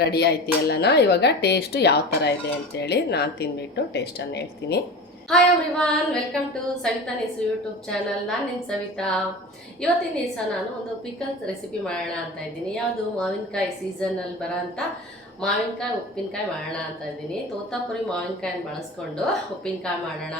Ready ಆಯ್ತು ಎಲ್ಲನ. ಇವಾಗ ಟೇಸ್ಟು ಯಾವ ಥರ ಇದೆ ಅಂತೇಳಿ ನಾನು ತಿಂದ್ಬಿಟ್ಟು ಟೇಸ್ಟನ್ನು ಹೇಳ್ತೀನಿ. Hi everyone, welcome to Savitha ನೀಸು ಯೂಟ್ಯೂಬ್ ಚಾನಲ್. ನಾನು ನಿಮ್ಮ ಸವಿತಾ. ಇವತ್ತಿನ ದಿವಸ ನಾನು ಒಂದು ಪಿಕಲ್ಸ್ ರೆಸಿಪಿ ಮಾಡೋಣ ಅಂತ ಇದ್ದೀನಿ. ಯಾವುದು ಮಾವಿನಕಾಯಿ ಸೀಸನಲ್ಲಿ ಬರೋ ಅಂಥ ಮಾವಿನಕಾಯಿ ಉಪ್ಪಿನಕಾಯಿ ಮಾಡೋಣ ಅಂತ ಇದ್ದೀನಿ. ತೋತಾಪುರಿ ಮಾವಿನಕಾಯಿನ ಬಳಸ್ಕೊಂಡು ಉಪ್ಪಿನಕಾಯಿ ಮಾಡೋಣ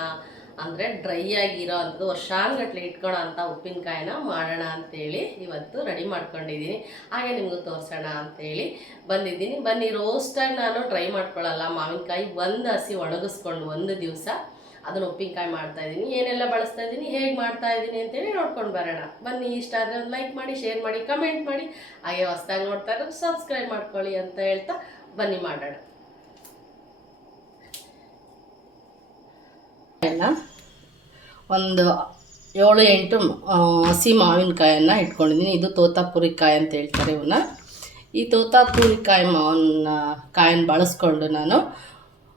ಅಂದರೆ ಡ್ರೈ ಆಗಿರೋ ಅಂಥದ್ದು ವರ್ಷಾನುಗಟ್ಲೆ ಇಟ್ಕೊಳ್ಳೋ ಅಂಥ ಉಪ್ಪಿನಕಾಯಿನ ಮಾಡೋಣ ಅಂತೇಳಿ ಇವತ್ತು ರೆಡಿ ಮಾಡ್ಕೊಂಡಿದ್ದೀನಿ. ಹಾಗೆ ನಿಮಗೂ ತೋರಿಸೋಣ ಅಂತೇಳಿ ಬಂದಿದ್ದೀನಿ. ಬನ್ನಿ, ರೋಸ್ಟಾಗಿ ನಾನು ಡ್ರೈ ಮಾಡ್ಕೊಳ್ಳಲ್ಲ. ಮಾವಿನಕಾಯಿ ಒಂದು ಹಸಿ ಒಣಗಿಸ್ಕೊಂಡು ಒಂದು ದಿವಸ ಅದನ್ನು ಉಪ್ಪಿನಕಾಯಿ ಮಾಡ್ತಾಯಿದ್ದೀನಿ. ಏನೆಲ್ಲ ಬಳಸ್ತಾ ಇದ್ದೀನಿ, ಹೇಗೆ ಮಾಡ್ತಾಯಿದ್ದೀನಿ ಅಂತೇಳಿ ನೋಡ್ಕೊಂಡು ಬರೋಣ. ಬನ್ನಿ, ಇಷ್ಟ ಆದರೆ ಒಂದು ಲೈಕ್ ಮಾಡಿ, ಶೇರ್ ಮಾಡಿ, ಕಮೆಂಟ್ ಮಾಡಿ, ಹಾಗೆ ಹೊಸದಾಗಿ ನೋಡ್ತಾ ಇರೋದು ಸಬ್ಸ್ಕ್ರೈಬ್ ಮಾಡ್ಕೊಳ್ಳಿ ಅಂತ ಹೇಳ್ತಾ ಬನ್ನಿ ಮಾಡೋಣ. ಒಂದು 7-8 ಹಸಿ ಮಾವಿನಕಾಯನ್ನು ಇಟ್ಕೊಂಡಿದ್ದೀನಿ. ಇದು ತೋತಾಪುರಿ ಕಾಯಿ ಅಂತ ಹೇಳ್ತಾರೆ ಇವನ್ನ. ಈ ತೋತಾಪುರಿ ಕಾಯಿನ ಬಳಸ್ಕೊಂಡು ನಾನು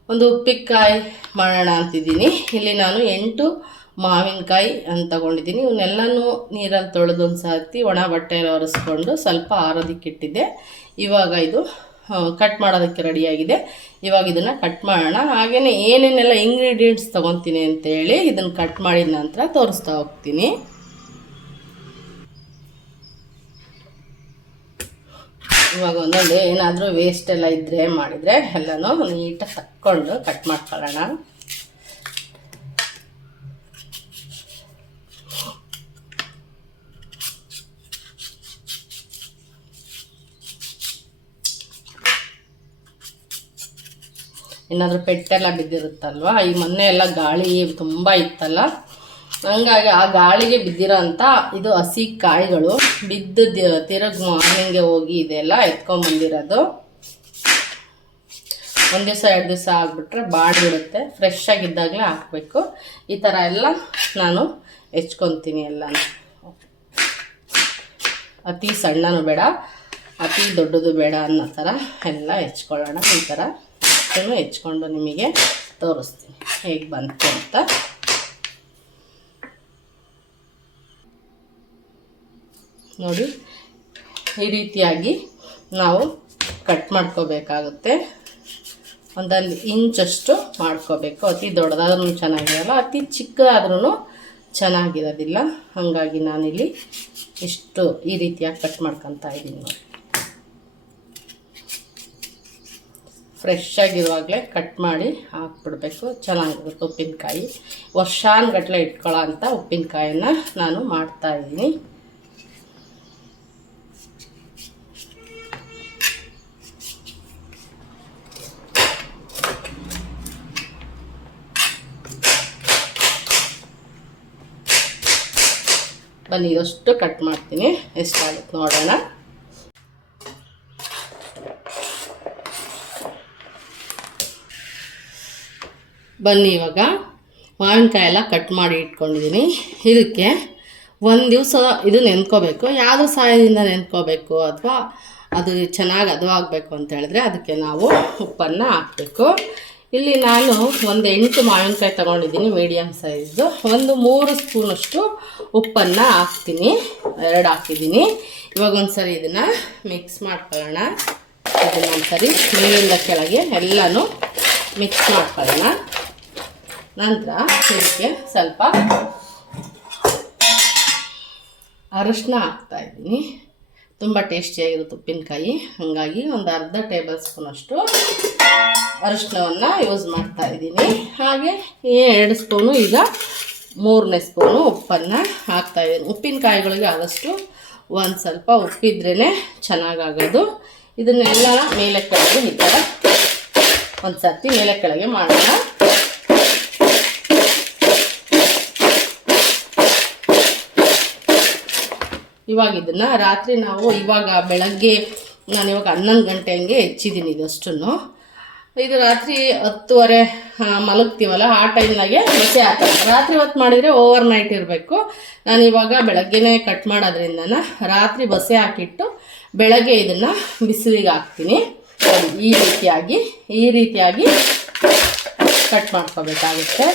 ಒಂದು ಉಪ್ಪಿನಕಾಯಿ ಮಾಡೋಣ ಅಂತಿದ್ದೀನಿ. ಇಲ್ಲಿ ನಾನು 8 ಮಾವಿನಕಾಯಿ ಅಂತ ತಗೊಂಡಿದ್ದೀನಿ. ಇವನ್ನೆಲ್ಲನೂ ನೀರಲ್ಲಿ ತೊಳೆದು ಒಂದು ಸರ್ತಿ ಒಣ ಬಟ್ಟೆಯಲ್ಲಿ ಒರೆಸ್ಕೊಂಡು ಸ್ವಲ್ಪ ಆರೋದಕ್ಕಿಟ್ಟಿದ್ದೆ. ಇವಾಗ ಇದು ಕಟ್ ಮಾಡೋದಕ್ಕೆ ರೆಡಿಯಾಗಿದೆ. ಇವಾಗ ಇದನ್ನು ಕಟ್ ಮಾಡೋಣ. ಹಾಗೆಯೇ ಏನೇನೆಲ್ಲ ಇಂಗ್ರೀಡಿಯೆಂಟ್ಸ್ ತೊಗೊತೀನಿ ಅಂತೇಳಿ ಇದನ್ನು ಕಟ್ ಮಾಡಿದ ನಂತರ ತೋರಿಸ್ತಾ ಹೋಗ್ತೀನಿ. ಇವಾಗ ಒಂದೊಂದು ಏನಾದರೂ ವೇಸ್ಟ್ ಎಲ್ಲ ಇದ್ದರೆ ಮಾಡಿದರೆ ಎಲ್ಲನೂ ನೀಟಾಗಿ ತಕ್ಕೊಂಡು ಕಟ್ ಮಾಡ್ಕೊಳ್ಳೋಣ. ಏನಾದರೂ ಪೆಟ್ಟೆಲ್ಲ ಬಿದ್ದಿರುತ್ತಲ್ವ, ಈ ಮೊನ್ನೆ ಎಲ್ಲ ಗಾಳಿ ತುಂಬ ಇತ್ತಲ್ಲ, ಹಂಗಾಗಿ ಆ ಗಾಳಿಗೆ ಬಿದ್ದಿರೋ ಅಂಥ ಇದು ಹಸಿ ಕಾಯಿಗಳು ಬಿದ್ದು ತಿರುಗಿ ಮಾರ್ನಿಂಗ್ಗೆ ಹೋಗಿ ಇದೆಲ್ಲ ಎತ್ಕೊಂಡ್ಬಂದಿರೋದು. ಒಂದು ದಿವಸ 2 ದಿವಸ ಆಗಿಬಿಟ್ರೆ ಬಾಡಿಬಿಡುತ್ತೆ. ಫ್ರೆಶ್ ಆಗಿದ್ದಾಗಲೇ ಹಾಕಬೇಕು. ಈ ಥರ ಎಲ್ಲ ನಾನು ಹೆಚ್ಕೊತೀನಿ. ಎಲ್ಲ ಅತಿ ಸಣ್ಣನೂ ಬೇಡ, ಅತಿ ದೊಡ್ಡದು ಬೇಡ ಅನ್ನೋ ಥರ ಎಲ್ಲ ಹೆಚ್ಕೊಳ್ಳೋಣ. ಈ ಥರ ಹೆಚ್ಕೊಂಡು ನಿಮಗೆ ತೋರಿಸ್ತೀನಿ ಹೇಗೆ ಬಂತು ಅಂತ. ನೋಡಿ, ಈ ರೀತಿಯಾಗಿ ನಾವು ಕಟ್ ಮಾಡ್ಕೋಬೇಕಾಗುತ್ತೆ. 1 ಇಂಚಷ್ಟು ಮಾಡ್ಕೋಬೇಕು. ಅತಿ ದೊಡ್ಡದಾದ್ರೂ ಚೆನ್ನಾಗಿರಲ್ಲ, ಅತಿ ಚಿಕ್ಕದಾದ್ರೂ ಚೆನ್ನಾಗಿರೋದಿಲ್ಲ. ಹಾಗಾಗಿ ನಾನಿಲ್ಲಿ ಇಷ್ಟು ಈ ರೀತಿಯಾಗಿ ಕಟ್ ಮಾಡ್ಕೊತಾ ಇದ್ದೀನಿ. ನೋಡಿ, ಫ್ರೆಶ್ ಆಗಿರುವಾಗಲೇ ಕಟ್ ಮಾಡಿ ಹಾಕ್ಬಿಡ್ಬೇಕು. ಚೆನ್ನಾಗಿರುತ್ತೆ ಉಪ್ಪಿನಕಾಯಿ. ವರ್ಷಾನುಗಟ್ಲೆ ಇಟ್ಕೊಳ್ಳೋ ಅಂಥ ಉಪ್ಪಿನಕಾಯಿನ ನಾನು ಮಾಡ್ತಾಯಿದ್ದೀನಿ. ಬನ್ನಿ, ಇದಷ್ಟು ಕಟ್ ಮಾಡ್ತೀನಿ, ಎಷ್ಟಾಗುತ್ತೆ ನೋಡೋಣ. ಬನ್ನಿ, ಇವಾಗ ಮಾವಿನಕಾಯಿ ಎಲ್ಲ ಕಟ್ ಮಾಡಿ ಇಟ್ಕೊಂಡಿದ್ದೀನಿ. ಇದಕ್ಕೆ 1 ದಿವಸ ಇದು ನೆನ್ಕೋಬೇಕು. ಯಾವುದೋ ಸಹಾಯದಿಂದ ನೆನ್ಕೋಬೇಕು ಅಥವಾ ಅದು ಚೆನ್ನಾಗಿ ಆಗಬೇಕು ಅಂತ ಹೇಳಿದ್ರೆ ಅದಕ್ಕೆ ನಾವು ಉಪ್ಪನ್ನು ಹಾಕಬೇಕು. ಇಲ್ಲಿ ನಾನು ಒಂದು 8 ಮಾವಿನಕಾಯಿ ತೊಗೊಂಡಿದ್ದೀನಿ, ಮೀಡಿಯಮ್ ಸೈಜ್ದು. ಒಂದು 3 ಸ್ಪೂನಷ್ಟು ಉಪ್ಪನ್ನು ಹಾಕ್ತೀನಿ. 2 ಹಾಕಿದ್ದೀನಿ. ಇವಾಗ ಒಂದು ಸರಿ ಇದನ್ನು ಮಿಕ್ಸ್ ಮಾಡ್ಕೊಳ್ಳೋಣ. ಇದನ್ನು ಒಂದು ಸರಿ ಮೇಲಿಂದ ಕೆಳಗೆ ಎಲ್ಲನೂ ಮಿಕ್ಸ್ ಮಾಡ್ಕೊಳ್ಳೋಣ. ನಂತರ ಇದಕ್ಕೆ ಸ್ವಲ್ಪ ಅರಿಶಿನ ಹಾಕ್ತಾಯಿದ್ದೀನಿ. ತುಂಬ ಟೇಸ್ಟಿಯಾಗಿರುತ್ತೆ ಉಪ್ಪಿನಕಾಯಿ. ಹಾಗಾಗಿ ಒಂದು ಅರ್ಧ ಟೇಬಲ್ ಸ್ಪೂನಷ್ಟು ಅರಿಶಿನವನ್ನು ಯೂಸ್ ಮಾಡ್ತಾಯಿದ್ದೀನಿ. ಹಾಗೆ 2 ಸ್ಪೂನು, ಈಗ 3ನೇ ಸ್ಪೂನು ಉಪ್ಪನ್ನು ಹಾಕ್ತಾಯಿದ್ದೀನಿ. ಉಪ್ಪಿನಕಾಯಿಗಳಿಗೆ ಆದಷ್ಟು ಒಂದು ಸ್ವಲ್ಪ ಉಪ್ಪಿದ್ರೇ ಚೆನ್ನಾಗಾಗೋದು. ಇದನ್ನೆಲ್ಲ ಮೇಲೆ ಕೆಳಗೆ ಈ ಥರ ಒಂದು ಸರ್ತಿ ಮೇಲೆ ಕೆಳಗೆ ಮಾಡೋಣ. ಇವಾಗ ಇದನ್ನು ರಾತ್ರಿ ನಾವು ಬೆಳಗ್ಗೆ ನಾನು ಇವಾಗ 11 ಗಂಟೆ ಹಂಗೆ ಹೆಚ್ಚಿದ್ದೀನಿ. ಇದಷ್ಟನ್ನು ಇದು ರಾತ್ರಿ 10:30 ಮಲಗ್ತೀವಲ್ಲ, ಆ ಟೈಮ್ನಾಗೆ ಬಸೆ ಹಾಕೋಣ. ರಾತ್ರಿ ಹೊತ್ತು ಮಾಡಿದರೆ ಓವರ್ ನೈಟ್ ಇರಬೇಕು. ನಾನು ಇವಾಗ ಬೆಳಗ್ಗೆನೇ ಕಟ್ ಮಾಡೋದ್ರಿಂದ ರಾತ್ರಿ ಬಸೆ ಹಾಕಿಟ್ಟು ಬೆಳಗ್ಗೆ ಇದನ್ನು ಬಿಸಿಲಿಗೆ ಹಾಕ್ತೀನಿ. ಈ ರೀತಿಯಾಗಿ ಕಟ್ ಮಾಡ್ಕೋಬೇಕಾಗುತ್ತೆ.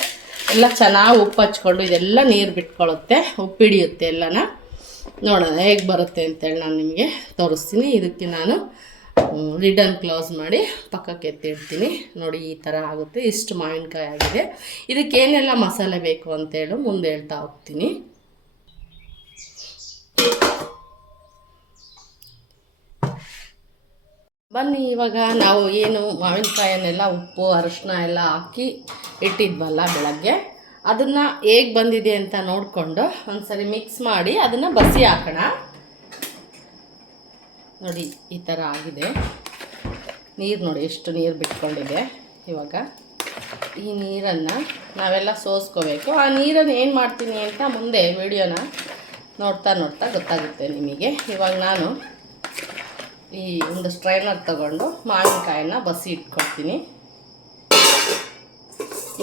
ಎಲ್ಲ ಚೆನ್ನಾಗಿ ಉಪ್ಪು ಹಚ್ಕೊಂಡು ಇದೆಲ್ಲ ನೀರು ಬಿಟ್ಕೊಳ್ಳುತ್ತೆ, ಉಪ್ಪು ಹಿಡಿಯುತ್ತೆ ಎಲ್ಲನ. ನೋಡೋಣ ಹೇಗೆ ಬರುತ್ತೆ ಅಂತೇಳಿ ನಾನು ನಿಮಗೆ ತೋರಿಸ್ತೀನಿ. ಇದಕ್ಕೆ ನಾನು ಲಿಡನ್ ಕ್ಲೋಸ್ ಮಾಡಿ ಪಕ್ಕಕ್ಕೆ ಎತ್ತಿಡ್ತೀನಿ. ನೋಡಿ ಈ ಥರ ಆಗುತ್ತೆ. ಇಷ್ಟು ಮಾವಿನಕಾಯಿ ಆಗಿದೆ. ಇದಕ್ಕೇನೆಲ್ಲ ಮಸಾಲೆ ಬೇಕು ಅಂತೇಳಿ ಮುಂದೆ ಹೇಳ್ತಾ ಹೋಗ್ತೀನಿ. ಬನ್ನಿ, ಇವಾಗ ನಾವು ಏನು ಮಾವಿನಕಾಯನ್ನೆಲ್ಲ ಉಪ್ಪು ಅರಿಶಿನ ಎಲ್ಲ ಹಾಕಿ ಇಟ್ಟಿದ್ವಲ್ಲ ಬೆಳಗ್ಗೆ, ಅದನ್ನು ಹೇಗೆ ಬಂದಿದೆ ಅಂತ ನೋಡಿಕೊಂಡು ಒಂದ್ಸರಿ ಮಿಕ್ಸ್ ಮಾಡಿ ಅದನ್ನು ಬಸಿ ಹಾಕೋಣ. ನೋಡಿ ಈ ಥರ ಆಗಿದೆ. ನೀರು ನೋಡಿ ಎಷ್ಟು ನೀರು ಬಿಟ್ಕೊಂಡಿದೆ. ಇವಾಗ ಈ ನೀರನ್ನು ನಾವೆಲ್ಲ ಸೋಸ್ಕೋಬೇಕು. ಆ ನೀರನ್ನು ಏನು ಮಾಡ್ತೀನಿ ಅಂತ ಮುಂದೆ ವಿಡಿಯೋನ ನೋಡ್ತಾ ಗೊತ್ತಾಗುತ್ತೆ ನಿಮಗೆ. ಇವಾಗ ನಾನು ಈ ಒಂದು ಸ್ಟ್ರೈನರ್ ತಗೊಂಡು ಮಾವಿನಕಾಯನ್ನ ಬಸಿ ಇಟ್ಕೊಳ್ತೀನಿ.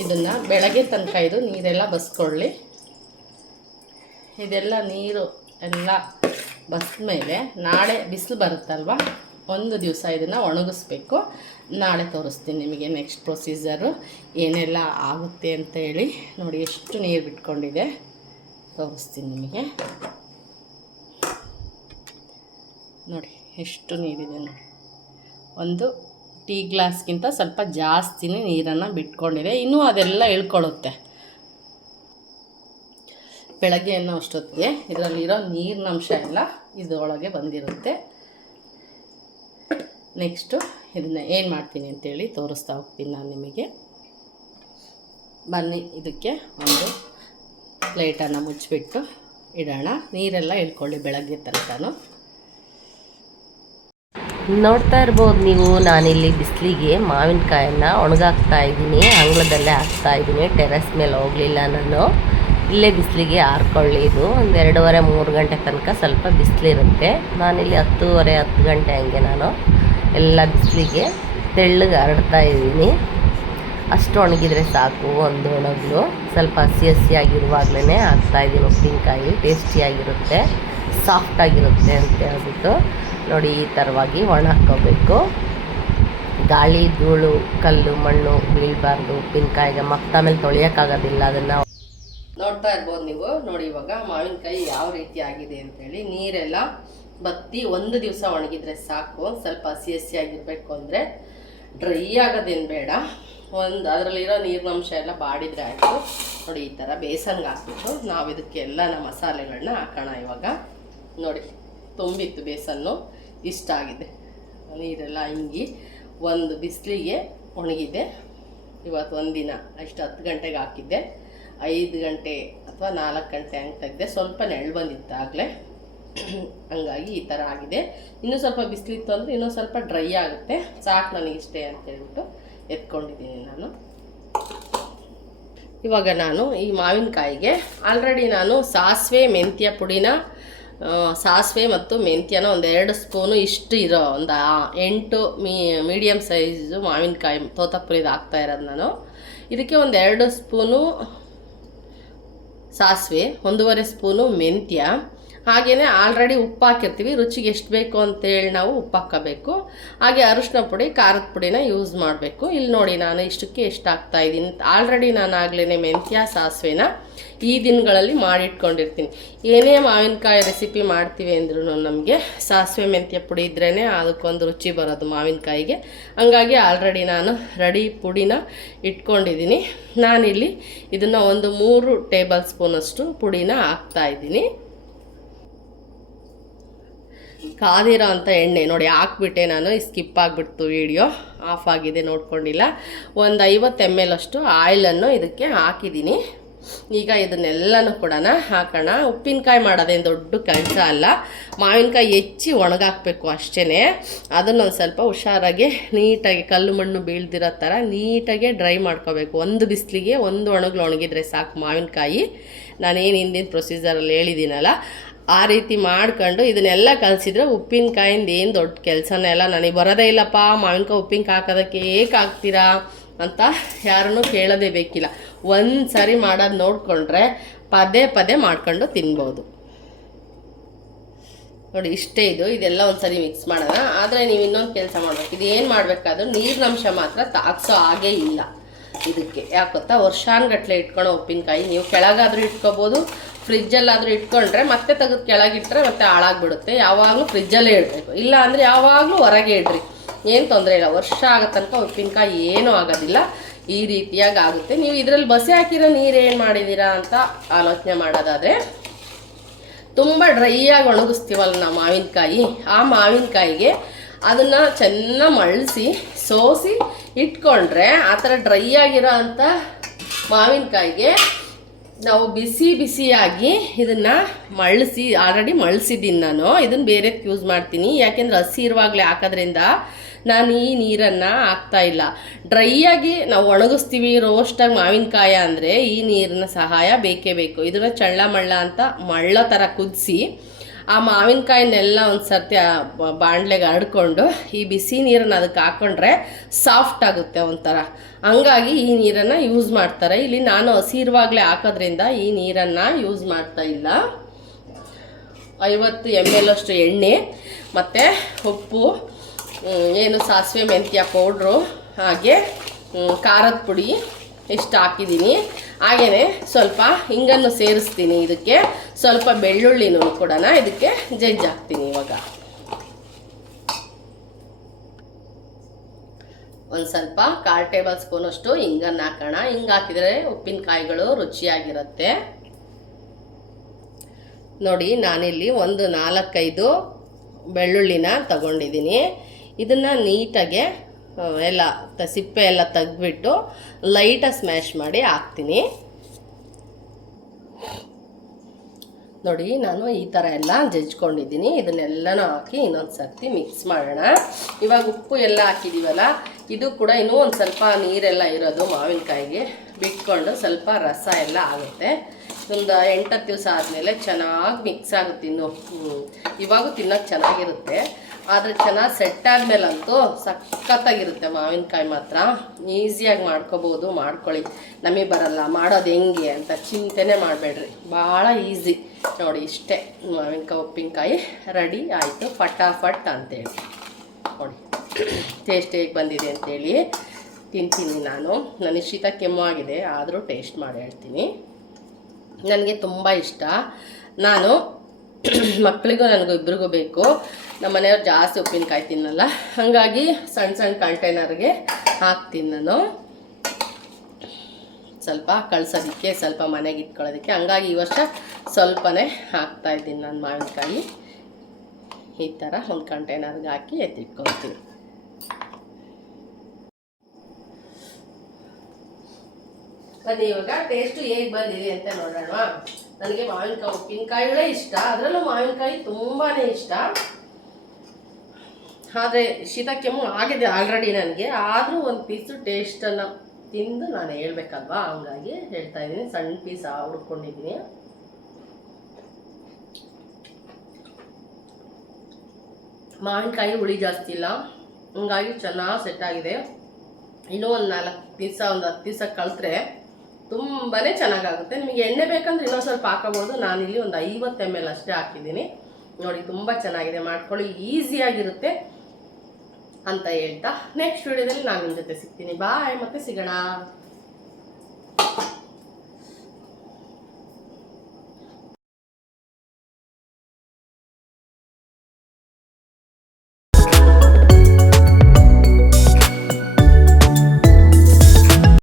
ಇದನ್ನು ಬೆಳಗ್ಗೆ ತನಕ ಇದು ನೀರೆಲ್ಲ ಬಸ್ಕೊಳ್ಳಿ. ಇದೆಲ್ಲ ನೀರು ಎಲ್ಲ ಬಸ್ದ ಮೇಲೆ ನಾಳೆ ಬಿಸಿಲು ಬರುತ್ತಲ್ವ, ಒಂದು ದಿವಸ ಇದನ್ನು ಒಣಗಿಸ್ಬೇಕು. ನಾಳೆ ತೋರಿಸ್ತೀನಿ ನಿಮಗೆ ನೆಕ್ಸ್ಟ್ ಪ್ರೊಸೀಜರು ಏನೆಲ್ಲ ಆಗುತ್ತೆ ಅಂತ ಹೇಳಿ. ನೋಡಿ ಎಷ್ಟು ನೀರು ಬಿಟ್ಕೊಂಡಿದೆ, ತೋರಿಸ್ತೀನಿ ನಿಮಗೆ. ನೋಡಿ ಎಷ್ಟು ನೀರಿದೆ ನೋಡಿ. ಒಂದು ಟೀ ಗ್ಲಾಸ್ಗಿಂತ ಸ್ವಲ್ಪ ಜಾಸ್ತಿನೇ ನೀರನ್ನು ಬಿಟ್ಕೊಂಡಿದೆ. ಇನ್ನೂ ಅದೆಲ್ಲ ಇಳ್ಕೊಳ್ಳುತ್ತೆ. ಬೆಳಗ್ಗೆ ಅನ್ನೋ ಅಷ್ಟೊತ್ತಿಗೆ ಇದರಲ್ಲಿರೋ ನೀರಿನ ಅಂಶ ಎಲ್ಲ ಇದರೊಳಗೆ ಬಂದಿರುತ್ತೆ. ನೆಕ್ಸ್ಟು ಇದನ್ನು ಏನು ಮಾಡ್ತೀನಿ ಅಂತೇಳಿ ತೋರಿಸ್ತಾ ಹೋಗ್ತೀನಿ ನಾನು ನಿಮಗೆ. ಬನ್ನಿ, ಇದಕ್ಕೆ ಒಂದು ಪ್ಲೇಟನ್ನು ಮುಚ್ಚಿಬಿಟ್ಟು ಇಡೋಣ. ನೀರೆಲ್ಲ ಇಳ್ಕೊಳ್ಳಿ ಬೆಳಗ್ಗೆ ತನಕನೂ. ನೋಡ್ತಾ ಇರ್ಬೋದು ನೀವು, ನಾನಿಲ್ಲಿ ಬಿಸಿಲಿಗೆ ಮಾವಿನಕಾಯನ್ನು ಒಣಗಾಕ್ತಾ ಇದ್ದೀನಿ. ಅಂಗಳದಲ್ಲೇ ಹಾಕ್ತಾಯಿದ್ದೀನಿ. ಟೆರೆಸ್ ಮೇಲೆ ಹೋಗಲಿಲ್ಲ ನಾನು. ಇಲ್ಲೇ ಬಿಸಿಲಿಗೆ ಆರ್ಕೊಳ್ಳಿ. ಇದು ಒಂದು 2:30-3 ಗಂಟೆ ತನಕ ಸ್ವಲ್ಪ ಬಿಸಿಲಿರುತ್ತೆ. ನಾನಿಲ್ಲಿ 10:30-10 ಗಂಟೆ ಹಂಗೆ ನಾನು ಎಲ್ಲ ಬಿಸಿಲಿಗೆ ತೆಳ್ಳಗೆ ಹರಡ್ತಾ ಇದ್ದೀನಿ. ಅಷ್ಟು ಒಣಗಿದರೆ ಸಾಕು. ಒಂದು ಒಣಗಲು ಸ್ವಲ್ಪ ಹಸಿಯಾಗಿರುವಾಗಲೇ ಹಾಕ್ತಾಯಿದ್ದೀನಿ ಉಪ್ಪಿನಕಾಯಿ. ಟೇಸ್ಟಿಯಾಗಿರುತ್ತೆ, ಸಾಫ್ಟಾಗಿರುತ್ತೆ ಅಂತ ಹೇಳ್ಬಿಟ್ಟು. ನೋಡಿ ಈ ಥರವಾಗಿ ಒಣ ಹಾಕ್ಕೋಬೇಕು. ಗಾಳಿ ಧೂಳು ಕಲ್ಲು ಮಣ್ಣು ಬೀಳಬಾರ್ದು ಉಪ್ಪಿನಕಾಯಿಗೆ. ಮತ್ತೆ ಆಮೇಲೆ ತೊಳೆಯೋಕ್ಕಾಗೋದಿಲ್ಲ ಅದನ್ನು. ನೋಡ್ತಾ ಇರ್ಬೋದು ನೀವು. ನೋಡಿ ಇವಾಗ ಮಾವಿನಕಾಯಿ ಯಾವ ರೀತಿ ಆಗಿದೆ ಅಂತೇಳಿ. ನೀರೆಲ್ಲ ಬತ್ತಿ ಒಂದು ದಿವಸ ಒಣಗಿದ್ರೆ ಸಾಕು. ಸ್ವಲ್ಪ ಹಸಿಯಾಗಿರಬೇಕು, ಅಂದರೆ ಡ್ರೈ ಆಗೋದೇನು ಬೇಡ. ಅದರಲ್ಲಿರೋ ನೀರಿನ ಅಂಶ ಎಲ್ಲ ಬಾಡಿದ್ರೆ ಆಯಿತು. ನೋಡಿ ಈ ಥರ ಬೇಸನ್ಗೆ ಹಾಕ್ಬಿಟ್ಟು ನಾವು ಇದಕ್ಕೆ ಎಲ್ಲ ಮಸಾಲೆಗಳನ್ನ ಹಾಕೋಣ. ಇವಾಗ ನೋಡಿ ತುಂಬಿತ್ತು ಬೇಸನ್ನು, ಇಷ್ಟ ಆಗಿದೆ. ನೀರೆಲ್ಲ ಹಿಂಗಿ ಒಂದು ಬಿಸಿಲಿಗೆ ಒಣಗಿದೆ. ಇವತ್ತು ಒಂದಿನ ಅಷ್ಟು 10 ಗಂಟೆಗೆ ಹಾಕಿದ್ದೆ. 5 ಗಂಟೆ ಅಥವಾ 4 ಗಂಟೆ ಹಂಗೆ ತೆಗೆದೆ. ಸ್ವಲ್ಪ ನೆರಳು ಬಂದಿತ್ತಾಗಲೇ, ಹಂಗಾಗಿ ಈ ಥರ ಆಗಿದೆ. ಇನ್ನೂ ಸ್ವಲ್ಪ ಬಿಸಿಲಿತ್ತು ಅಂದರೆ ಇನ್ನೂ ಸ್ವಲ್ಪ ಡ್ರೈ ಆಗುತ್ತೆ. ಸಾಕು ನನಗಿಷ್ಟೇ ಅಂತ ಹೇಳ್ಬಿಟ್ಟು ಎತ್ಕೊಂಡಿದ್ದೀನಿ ನಾನು. ಇವಾಗ ನಾನು ಈ ಮಾವಿನಕಾಯಿಗೆ ಆಲ್ರೆಡಿ ನಾನು ಸಾಸಿವೆ ಮತ್ತು ಮೆಂತ್ಯನ ಒಂದು 2 ಸ್ಪೂನು ಇಷ್ಟು ಇರೋ ಒಂದು 8 ಮೀಡಿಯಮ್ ಸೈಜು ಮಾವಿನಕಾಯಿ ತೋತಾಪುರಿದು ಹಾಕ್ತಾ ಇರೋದು ನಾನು. ಇದಕ್ಕೆ ಒಂದು 2 ಸ್ಪೂನು ಸಾಸಿವೆ, 1.5 ಸ್ಪೂನು ಮೆಂತ್ಯ, ಹಾಗೆಯೇ ಆಲ್ರೆಡಿ ಉಪ್ಪು ಹಾಕಿರ್ತೀವಿ. ರುಚಿಗೆ ಎಷ್ಟು ಬೇಕು ಅಂತೇಳಿ ನಾವು ಉಪ್ಪು ಹಾಕ್ಕೋಬೇಕು. ಹಾಗೆ ಅರಿಶಿನ ಪುಡಿ, ಖಾರದ ಪುಡಿನ ಯೂಸ್ ಮಾಡಬೇಕು. ಇಲ್ಲಿ ನೋಡಿ ನಾನು ಇಷ್ಟಕ್ಕೆ ಎಷ್ಟು ಹಾಕ್ತಾಯಿದ್ದೀನಿ. ಆಲ್ರೆಡಿ ನಾನು ಆಗಲೇ ಮೆಂತ್ಯ ಸಾಸಿವೆನ ಈ ದಿನಗಳಲ್ಲಿ ಮಾಡಿಟ್ಕೊಂಡಿರ್ತೀನಿ. ಏನೇ ಮಾವಿನಕಾಯಿ ರೆಸಿಪಿ ಮಾಡ್ತೀವಿ ಅಂದ್ರೂ ನಮಗೆ ಸಾಸಿವೆ ಮೆಂತ್ಯ ಪುಡಿ ಇದ್ರೇ ಅದಕ್ಕೊಂದು ರುಚಿ ಬರೋದು ಮಾವಿನಕಾಯಿಗೆ. ಹಂಗಾಗಿ ಆಲ್ರೆಡಿ ನಾನು ರೆಡಿ ಪುಡಿನ ಇಟ್ಕೊಂಡಿದ್ದೀನಿ. ನಾನಿಲ್ಲಿ ಇದನ್ನು ಒಂದು 3 ಟೇಬಲ್ ಸ್ಪೂನಷ್ಟು ಪುಡಿನ ಹಾಕ್ತಾಯಿದ್ದೀನಿ. ಕಾದಿರೋ ಅಂಥ ಎಣ್ಣೆ ನೋಡಿ ಹಾಕ್ಬಿಟ್ಟೆ ನಾನು. ಸ್ಕಿಪ್ ಆಗಿಬಿಡ್ತು, ವಿಡಿಯೋ ಆಫ್ ಆಗಿದೆ, ನೋಡ್ಕೊಂಡಿಲ್ಲ. ಒಂದು 50 ml ಅಷ್ಟು ಆಯಿಲನ್ನು ಇದಕ್ಕೆ ಹಾಕಿದ್ದೀನಿ. ಈಗ ಇದನ್ನೆಲ್ಲನೂ ಕೂಡ ಹಾಕೋಣ. ಉಪ್ಪಿನಕಾಯಿ ಮಾಡೋದೇನು ದೊಡ್ಡ ಕೆಲಸ ಅಲ್ಲ. ಮಾವಿನಕಾಯಿ ಹೆಚ್ಚಿ ಒಣಗಾಕಬೇಕು ಅಷ್ಟೇ. ಅದನ್ನೊಂದು ಸ್ವಲ್ಪ ಹುಷಾರಾಗಿ ನೀಟಾಗಿ ಕಲ್ಲು ಮಣ್ಣು ಬೀಳ್ದಿರೋ ಥರ ನೀಟಾಗಿ ಡ್ರೈ ಮಾಡ್ಕೋಬೇಕು. ಒಂದು ಬಿಸಿಲಿಗೆ ಒಂದು ಒಣಗಿದ್ರೆ ಸಾಕು ಮಾವಿನಕಾಯಿ. ನಾನೇನು ಹಿಂದಿನ ಪ್ರೊಸೀಜರಲ್ಲಿ ಹೇಳಿದ್ದೀನಲ್ಲ ಆ ರೀತಿ ಮಾಡ್ಕೊಂಡು ಇದನ್ನೆಲ್ಲ ಕಲಿಸಿದ್ರೆ ಉಪ್ಪಿನಕಾಯಿಂದ ಏನು ದೊಡ್ಡ ಕೆಲಸನೇ ಇಲ್ಲ. ನನಗೆ ಬರೋದೇ ಇಲ್ಲಪ್ಪ ಮಾವಿನಕಾಯಿ ಉಪ್ಪಿನಕಾಯಿ ಹಾಕೋದಕ್ಕೆ ಏಕೆ ಹಾಕ್ತೀರಾ ಅಂತ ಯಾರನ್ನೂ ಕೇಳೋದೇ ಬೇಕಿಲ್ಲ. ಒಂದು ಸಾರಿ ಮಾಡೋದು ನೋಡಿಕೊಂಡ್ರೆ ಪದೇ ಮಾಡ್ಕೊಂಡು ತಿನ್ಬೋದು. ನೋಡಿ ಇಷ್ಟೇ ಇದೆಲ್ಲ ಒಂದ್ಸರಿ ಮಿಕ್ಸ್ ಮಾಡೋಣ. ಆದರೆ ನೀವು ಇನ್ನೊಂದು ಕೆಲಸ ಮಾಡಬೇಕು. ಇದು ಏನು ಮಾಡಬೇಕಾದ್ರೂ ನೀರಿನ ಅಂಶ ಮಾತ್ರ ತಾಗಿಸೋ ಹಾಗೇ ಇಲ್ಲ ಇದಕ್ಕೆ. ಯಾಕೆ ಗೊತ್ತಾ, ವರ್ಷಾನುಗಟ್ಲೆ ಇಟ್ಕೊಳ್ಳೋ ಉಪ್ಪಿನಕಾಯಿ ನೀವು ಕೆಳಗಾದರೂ ಇಟ್ಕೋಬೋದು, ಫ್ರಿಜ್ಜಲ್ಲಾದರೂ ಇಟ್ಕೊಂಡ್ರೆ ಮತ್ತೆ ತೆಗೆದು ಕೆಳಗಿಟ್ರೆ ಮತ್ತೆ ಹಾಳಾಗ್ಬಿಡುತ್ತೆ. ಯಾವಾಗಲೂ ಫ್ರಿಜ್ಜಲ್ಲೇ ಇಡಬೇಕು. ಇಲ್ಲ ಅಂದರೆ ಯಾವಾಗಲೂ ಹೊರಗೆ ಇಡ್ರಿ. ಏನು ತೊಂದರೆ ಇಲ್ಲ. ವರ್ಷ ಆಗೋ ತನಕ ಉಪ್ಪಿನಕಾಯಿ ಏನೂ ಆಗೋದಿಲ್ಲ. ಈ ರೀತಿಯಾಗಿ ಆಗುತ್ತೆ. ನೀವು ಇದರಲ್ಲಿ ಬಸಿ ಹಾಕಿರೋ ನೀರು ಏನು ಮಾಡಿದ್ದೀರಾ ಅಂತ ಆಲೋಚನೆ ಮಾಡೋದಾದರೆ, ತುಂಬ ಡ್ರೈಯಾಗಿ ಒಣಗಿಸ್ತೀವಲ್ಲ ನಾವು ಮಾವಿನಕಾಯಿ, ಆ ಮಾವಿನಕಾಯಿಗೆ ಅದನ್ನು ಚೆನ್ನಾಗಿ ಮಳ್ಳಿಸಿ ಸೋಸಿ ಇಟ್ಕೊಂಡ್ರೆ ಆ ಥರ ಡ್ರೈ ಆಗಿರೋ ಅಂಥ ಮಾವಿನಕಾಯಿಗೆ ನಾವು ಬಿಸಿಯಾಗಿ ಇದನ್ನು ಮಳ್ಳಿಸಿ, ಆಲ್ರೆಡಿ ಮಳ್ಳಿಸಿದ್ದೀನಿ ನಾನು. ಇದನ್ನು ಬೇರೆದಕ್ಕೆ ಯೂಸ್ ಮಾಡ್ತೀನಿ. ಯಾಕೆಂದರೆ ಹಸಿ ಇರುವಾಗಲೇ ಹಾಕೋದ್ರಿಂದ ನಾನು ಈ ನೀರನ್ನು ಹಾಕ್ತಾಯಿಲ್ಲ. ಡ್ರೈಯಾಗಿ ನಾವು ಒಣಗಿಸ್ತೀವಿ ರೋಸ್ಟಾಗಿ ಮಾವಿನಕಾಯಿ ಅಂದರೆ ಈ ನೀರಿನ ಸಹಾಯ ಬೇಕೇ ಬೇಕು. ಇದನ್ನು ಚಳ್ಳ ಮಳ್ಳ ಅಂತ ಮಳ್ಳ ಥರ ಕುದಿಸಿ ಆ ಮಾವಿನಕಾಯಿನೆಲ್ಲ ಒಂದು ಸರ್ತಿ ಬಾಣಲೆಗೆ ಹರಡ್ಕೊಂಡು ಈ ಬಿಸಿ ನೀರನ್ನು ಅದಕ್ಕೆ ಹಾಕ್ಕೊಂಡ್ರೆ ಸಾಫ್ಟ್ ಆಗುತ್ತೆ ಒಂಥರ. ಹಂಗಾಗಿ ಈ ನೀರನ್ನು ಯೂಸ್ ಮಾಡ್ತಾರೆ. ಇಲ್ಲಿ ನಾನು ಹಸಿ ಇರುವಾಗಲೇ ಹಾಕೋದ್ರಿಂದ ಈ ನೀರನ್ನು ಯೂಸ್ ಮಾಡ್ತಾ ಇಲ್ಲ. 50 ml ಅಷ್ಟು ಎಣ್ಣೆ ಮತ್ತು ಉಪ್ಪು, ಏನು ಸಾಸಿವೆ ಮೆಂತ್ಯ ಪೌಡ್ರು, ಹಾಗೆ ಖಾರದ ಪುಡಿ ಇಷ್ಟು ಹಾಕಿದ್ದೀನಿ. ಹಾಗೆಯೇ ಸ್ವಲ್ಪ ಹಿಂಗನ್ನು ಸೇರಿಸ್ತೀನಿ. ಇದಕ್ಕೆ ಸ್ವಲ್ಪ ಬೆಳ್ಳುಳ್ಳಿನೂ ಕೂಡ ಇದಕ್ಕೆ ಜಜ್ಜಾಕ್ತೀನಿ. ಇವಾಗ ಒಂದು ಸ್ವಲ್ಪ 1/4 ಟೇಬಲ್ ಸ್ಪೂನ್ ಅಷ್ಟು ಹಿಂಗನ್ನು ಹಾಕೋಣ. ಹಿಂಗೆ ಹಾಕಿದರೆ ಉಪ್ಪಿನಕಾಯಿಗಳು ರುಚಿಯಾಗಿರುತ್ತೆ. ನೋಡಿ, ನಾನಿಲ್ಲಿ ಒಂದು 4-5 ಬೆಳ್ಳುಳ್ಳಿನ ತಗೊಂಡಿದ್ದೀನಿ. ಇದನ್ನು ನೀಟಾಗೆ ಎಲ್ಲ ಸಿಪ್ಪೆ ಎಲ್ಲ ತೆಗೆದ್ಬಿಟ್ಟು ಲೈಟಾಗಿ ಸ್ಮ್ಯಾಶ್ ಮಾಡಿ ಹಾಕ್ತೀನಿ. ನೋಡಿ, ನಾನು ಈ ಥರ ಎಲ್ಲ ಜಜ್ಕೊಂಡಿದ್ದೀನಿ. ಇದನ್ನೆಲ್ಲನೂ ಹಾಕಿ ಇನ್ನೊಂದು ಸರ್ತಿ ಮಿಕ್ಸ್ ಮಾಡೋಣ. ಇವಾಗ ಉಪ್ಪು ಎಲ್ಲ ಹಾಕಿದ್ದೀವಲ್ಲ, ಇದು ಕೂಡ ಇನ್ನೂ ಒಂದು ಸ್ವಲ್ಪ ನೀರೆಲ್ಲ ಇರೋದು ಮಾವಿನಕಾಯಿಗೆ ಬಿಟ್ಕೊಂಡು ಸ್ವಲ್ಪ ರಸ ಎಲ್ಲ ಆಗುತ್ತೆ. ಒಂದು 8-10 ದಿವಸ ಆದಮೇಲೆ ಚೆನ್ನಾಗಿ ಮಿಕ್ಸ್ ಆಗುತ್ತೆ. ಇನ್ನು ಇವಾಗೂ ತಿನ್ನೋಕ್ಕೆ ಚೆನ್ನಾಗಿರುತ್ತೆ. ಆದರೆ ಚೆನ್ನಾಗಿ ಸೆಟ್ ಆದಮೇಲಂತೂ ಸಖತ್ತಾಗಿರುತ್ತೆ ಮಾವಿನಕಾಯಿ ಮಾತ್ರ. ಈಸಿಯಾಗಿ ಮಾಡ್ಕೋಬೋದು. ಮಾಡ್ಕೊಳ್ಳಿ. ನಮಗೆ ಬರಲ್ಲ ಮಾಡೋದು ಹೆಂಗೆ ಅಂತ ಚಿಂತೆನೇ ಮಾಡಬೇಡ್ರಿ, ಭಾಳ ಈಸಿ. ನೋಡಿ, ಇಷ್ಟೇ ಮಾವಿನಕಾಯಿ ಉಪ್ಪಿನಕಾಯಿ ರೆಡಿ ಆಯಿತು, ಫಟಾಫಟ್ ಅಂತೇಳಿ. ನೋಡಿ ಟೇಸ್ಟ್ ಹೇಗೆ ಬಂದಿದೆ ಅಂತೇಳಿ ತಿಂತೀನಿ ನಾನು. ನನಗೆ ಶೀತ ಕೆಮ್ಮು ಆಗಿದೆ, ಆದರೂ ಟೇಸ್ಟ್ ಮಾಡಿ ಹೇಳ್ತೀನಿ. ನನಗೆ ತುಂಬ ಇಷ್ಟ. ನಾನು ಮಕ್ಕಳಿಗೂ ನನಗೂ ಇಬ್ಬರಿಗೂ ಬೇಕು. ನಮ್ಮ ಮನೆಯವ್ರು ಜಾಸ್ತಿ ಉಪ್ಪಿನಕಾಯಿ ತಿನ್ನಲ್ಲ, ಹಾಗಾಗಿ ಸಣ್ಣ ಕಂಟೈನರ್ಗೆ ಹಾಕ್ತೀನಿ ನಾನು. ಸ್ವಲ್ಪ ಕಳ್ಸೋದಕ್ಕೆ, ಸ್ವಲ್ಪ ಮನೆಗೆ ಇಟ್ಕೊಳ್ಳೋದಕ್ಕೆ. ಹಂಗಾಗಿ ಈ ವರ್ಷ ಸ್ವಲ್ಪನೇ ಹಾಕ್ತಾಯಿದ್ದೀನಿ ನಾನು ಮಾವಿನಕಾಯಿ. ಈ ಥರ ಒಂದು ಕಂಟೈನರ್ಗೆ ಹಾಕಿ ಎತ್ತಿಟ್ಕೊಳ್ತೀನಿ. ಬನ್ನಿ ಇವಾಗ ಟೇಸ್ಟು ಹೇಗೆ ಬಂದಿದೆ ಅಂತ ನೋಡೋಣ. ನನಗೆ ಮಾವಿನಕಾಯಿ ಉಪ್ಪಿನಕಾಯಿಗಳೇ ಇಷ್ಟ, ಅದರಲ್ಲೂ ಮಾವಿನಕಾಯಿ ತುಂಬಾ ಇಷ್ಟ. ಆದರೆ ಶೀತ ಕೆಮ್ಮು ಆಗಿದೆ ಆಲ್ರೆಡಿ ನನಗೆ. ಆದರೂ ಒಂದು ಪೀಸು ಟೇಸ್ಟನ್ನು ತಿಂದು ನಾನು ಹೇಳ್ಬೇಕಲ್ವಾ, ಹಂಗಾಗಿ ಹೇಳ್ತಾ ಇದ್ದೀನಿ. ಸಣ್ಣ ಪೀಸ್ ಹುಡ್ಕೊಂಡಿದ್ದೀನಿ. ಮಾವಿನಕಾಯಿ ಹುಳಿ ಜಾಸ್ತಿ ಇಲ್ಲ, ಹಂಗಾಗಿ ಚೆನ್ನಾಗಿ ಸೆಟ್ ಆಗಿದೆ. ಇನ್ನೂ ಒಂದು 4 ದಿವಸ, ಒಂದು 10 ದಿವಸ ಕಳಿತ್ರೆ ತುಂಬಾ ಚೆನ್ನಾಗಾಗುತ್ತೆ. ನಿಮಗೆ ಎಣ್ಣೆ ಬೇಕಂದ್ರೆ ಇನ್ನೊಂದು ಸ್ವಲ್ಪ ಹಾಕೋಬೋದು. ನಾನಿಲ್ಲಿ ಒಂದು 50 ml ಅಷ್ಟೇ ಹಾಕಿದ್ದೀನಿ. ನೋಡಿ, ತುಂಬ ಚೆನ್ನಾಗಿದೆ. ಮಾಡ್ಕೊಳ್ಳಿ, ಈಸಿಯಾಗಿರುತ್ತೆ ಅಂತ ಹೇಳ್ತಾ ನೆಕ್ಸ್ಟ್ ವಿಡಿಯೋದಲ್ಲಿ ನಾನು ನಿಮ್ಮ ಜೊತೆ ಸಿಗ್ತೀನಿ. ಬಾಯ್, ಮತ್ತೆ ಸಿಗೋಣ.